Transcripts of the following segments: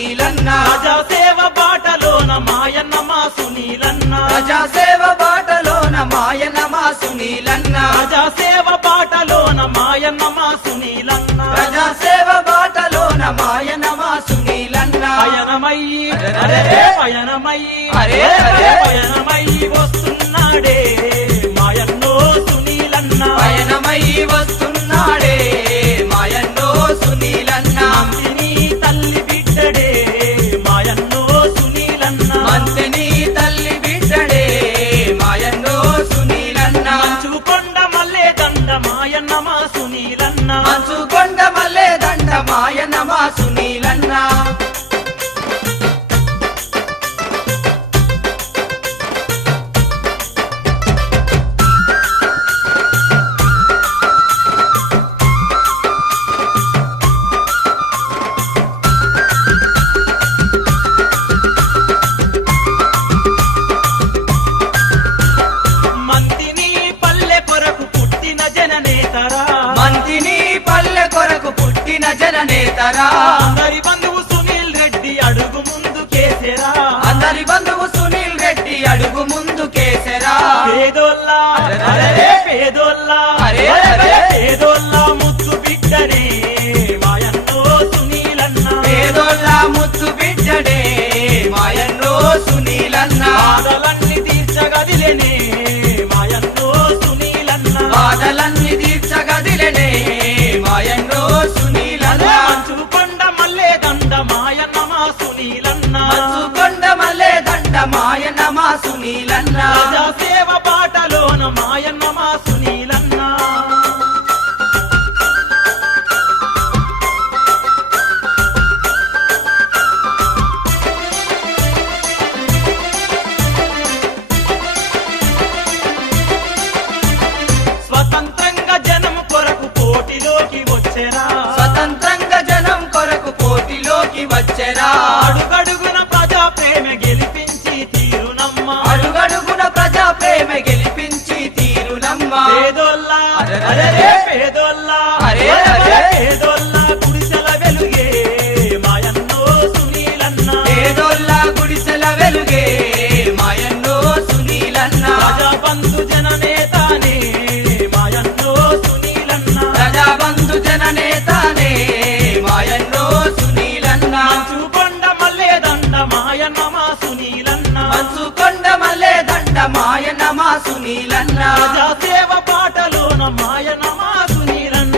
సునీలన్న ప్రజాసేవ బాటలోన మాయన్న మా సునీలన్న ప్రజాసేవ బాటలోన మాయన్న మా సునీలన్న ప్రజాసేవ బాటలోన మాయన్న మా సునీలన్న ప్రజాసేవ బాటలోన మాయన్న మా సునీలన్న పయనమయ్యి పయనమయ్యి అరే అరే పయనమయ్యి వస్తున్నాడే మాయన్నో సునీలన్న పయనమయ్యి వస్తున్నాడే మాయన్నో సునీలన్న మంతిని తల్లి బిడ్డడే మాయన్నో సునీలన్న మంతిని తల్లి బిడ్డడే మాయన్నో సునీలన్న మంచుకొండ మల్లె దండ మాయన్న మా సునీలన్న మంచుకొండ మల్లె దండ మాయన్న మా సునీలన్న మంతిని పల్లె కొరకు పుట్టిన జననేతరా మంతిని పల్లె కొరకు పుట్టిన జననేతరా అందరి బంధువు సునీల్ రెడ్డి అడుగు ముందు కేసెరా అందరి బంధువు సునీల్ రెడ్డి అడుగు ముందు కేసరా పేదోల్లా పేదోల్లా అరే అరే పేదోల్ల ముద్దు బిడ్డనే మాయన్నో సునీలన్న పేదోళ్ళ ముద్దు బిడ్డడే మాయన్నో సునీలన్న బాధలన్నీ తీర్చగదిలేనే మాయన్నో సునీలన్న బాధలన్నీ తీర్చగదిలనే మాయన్నో సునీలన్న మంచుకొండ మల్లె దండ మాయన్న మా సునీలన్న మంచుకొండ మల్లె దండ మాయన్న మా సునీలన్న ప్రజాసేవ బాటలోన మాయన్న మా సునీలన్న స్వతంత్రంగా జనం కొరకు పోటీలోకి వచ్చెరా స్వతంత్రంగా జనం కొరకు పోటీలోకి వచ్చెరా అడుగడుగున ప్రజా ప్రేమ గెలిపించి తీరునమ్మ అడుగడుగున ప్రజా ప్రేమ గెలిపించి తీరునమ్మ పేదోల్లా అరెరెరె. పేదోల్లా అరే అరే. పేదోల్లా గుడిసెల వెలుగే మాయన్నో సునీలన్న పేదోళ్ళ గుడిసెల వెలుగే మాయన్నో సునీలన్న ప్రజాబంధు జననేతానే మాయన్నో సునీలన్న ప్రజాబంధు జననేతానే మాయన్నో సునీలన్న మంచుకొండ మల్లె దండ మాయన్న మా సునీలన్న మంచుకొండ మల్లె దండ మాయన్న మా సునీలన్న ప్రజాసేవ పాటలోన మాయన్న మా సునీలన్న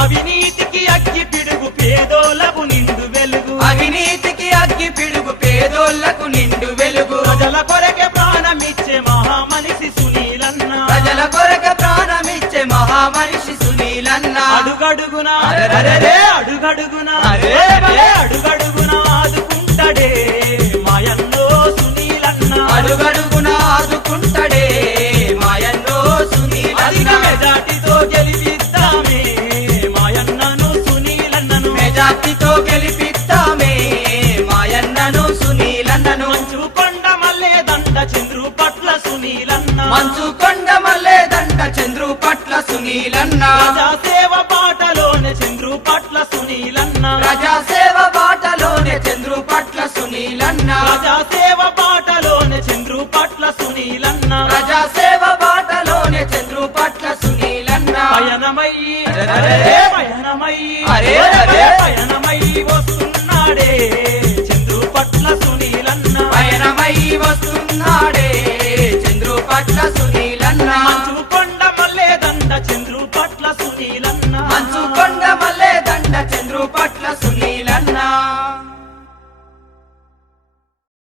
అవినీతికి అగ్గి పిడుగు పేదోలకు నిండు వెలుగు అవినీతికి అగ్గి పిడుగు పేదోళ్లకు నిండు వెలుగు ప్రజల కొరకే ప్రాణమిచ్చే మహామనిషి సునీలన్న ప్రజల కొరక ప్రాణమిచ్చే మహామనిషి సునీలన్న అడుగడుగున అరెరెరె. అడుగడుగున అరే అరే. అడుగడుగున ఆదుకుంటాడే మాయన్నో సునీలన్న అడుగడుగున ఆదుకుంటడే మాయన్నో సునీలన్న అధిక మెజార్టీతో గెలిపిద్దామే మాయన్నను సునీలన్నను మెజార్టీతో గెలిపిద్దామే మాయన్నను సునీలన్నను మంచుకొండ మల్లె దండ చంద్రు పట్ల సునీలన్న మంచుకొండ మల్లె దండ చంద్రు పట్ల సునీలన్న ప్రజాసేవ బాటలోనే చంద్రు పట్ల సునీలన్న ప్రజాసేవ బాటలోనే చంద్రు పట్ల సునీలన్న ప్రజాసేవ బాటలోనే చంద్రు పట్ల సునీలన్న ప్రజాసేవ బాటలోనే చంద్రు పట్ల సునీలన్న పయనమయ్యి అరెరెరె. పయనమయ్యి అరే